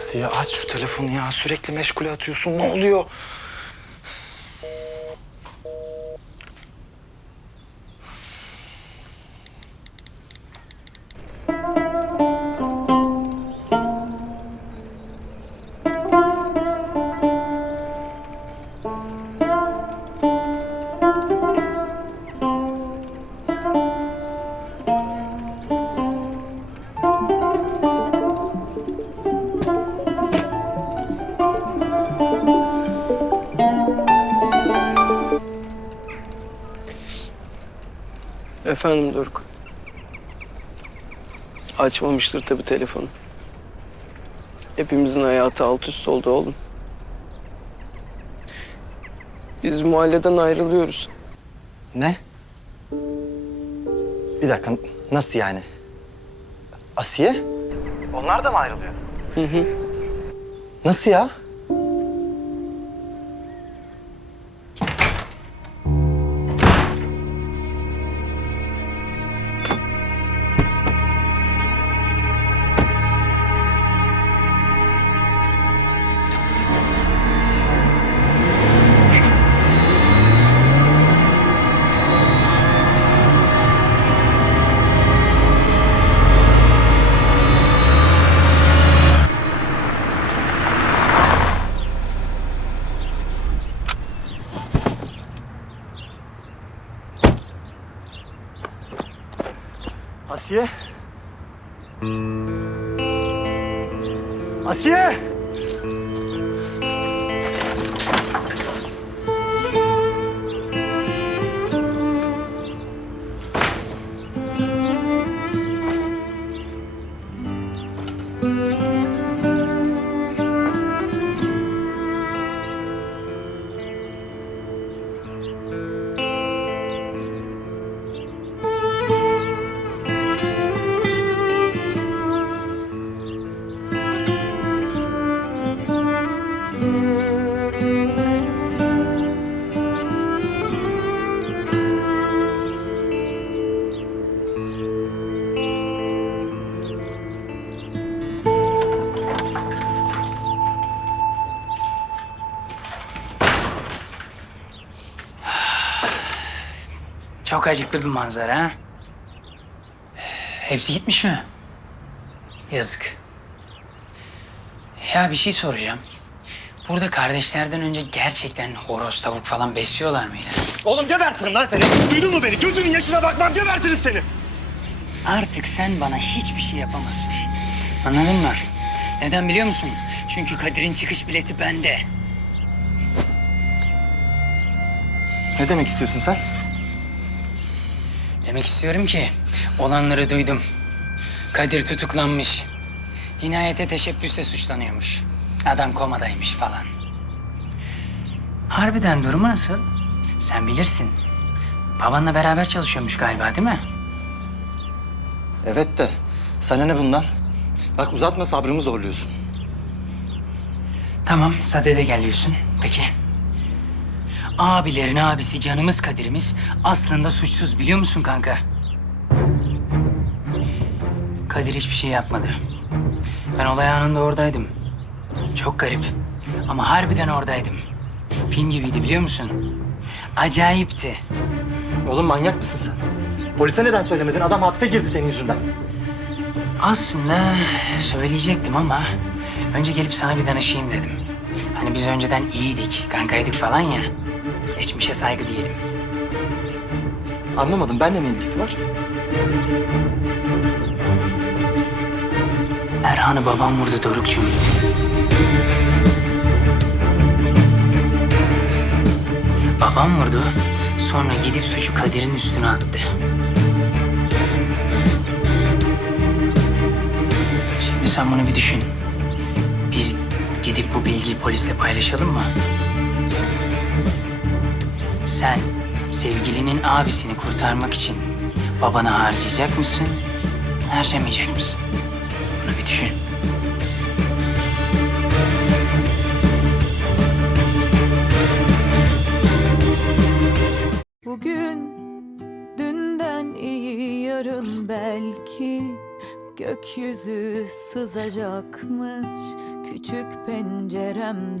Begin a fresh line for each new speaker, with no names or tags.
Asiye aç şu telefonu ya. Sürekli meşgule atıyorsun. Ne oluyor?
Efendim Doruk. Açmamıştır tabii telefonu. Hepimizin hayatı alt üst oldu oğlum. Biz mahalleden ayrılıyoruz.
Ne? Bir dakika. Nasıl yani? Asiye? Onlar da mı ayrılıyor?
Hı hı.
Nasıl ya? Asiye? Asiye!
Çok acıklı bir manzara ha. Hepsi gitmiş mi? Yazık. Ya bir şey soracağım. Burada kardeşlerden önce gerçekten horoz, tavuk falan besliyorlar mıydı?
Oğlum gebertirim lan seni. Duydun mu beni? Gözünün yaşına bakmam gebertirim seni.
Artık sen bana hiçbir şey yapamazsın. Anladın mı? Neden biliyor musun? Çünkü Kadir'in çıkış bileti bende.
Ne demek istiyorsun sen?
Demek istiyorum ki olanları duydum. Kadir tutuklanmış. Cinayete teşebbüsle suçlanıyormuş. Adam komadaymış falan. Harbiden durumu nasıl? Sen bilirsin. Babanla beraber çalışıyormuş galiba değil mi?
Evet de sana ne bundan? Bak uzatma sabrımı zorluyorsun.
Tamam, sadede geliyorsun. Peki. Abilerin abisi canımız Kadir'imiz aslında suçsuz biliyor musun kanka? Kadir hiçbir şey yapmadı. Ben olay anında oradaydım. Çok garip. Ama harbiden oradaydım. Film gibiydi biliyor musun? Acayipti.
Oğlum manyak mısın sen? Polise neden söylemedin? Adam hapse girdi senin yüzünden.
Aslında söyleyecektim ama önce gelip sana bir danışayım dedim. Hani biz önceden iyiydik, kankaydık falan ya. Geçmişe saygı diyelim.
Anlamadım. Benimle ne ilgisi var?
Erhan'ı babam vurdu Doruk'cum. Babam vurdu. Sonra gidip suçu Kadir'in üstüne attı. Şimdi sen bunu bir düşün. Biz gidip bu bilgiyi polisle paylaşalım mı? Sen sevgilinin abisini kurtarmak için babanı harcayacak mısın? Harcamayacak mısın? Bunu bir düşün.
Bugün dünden iyi yarın belki Gökyüzü sızacakmış küçük penceremden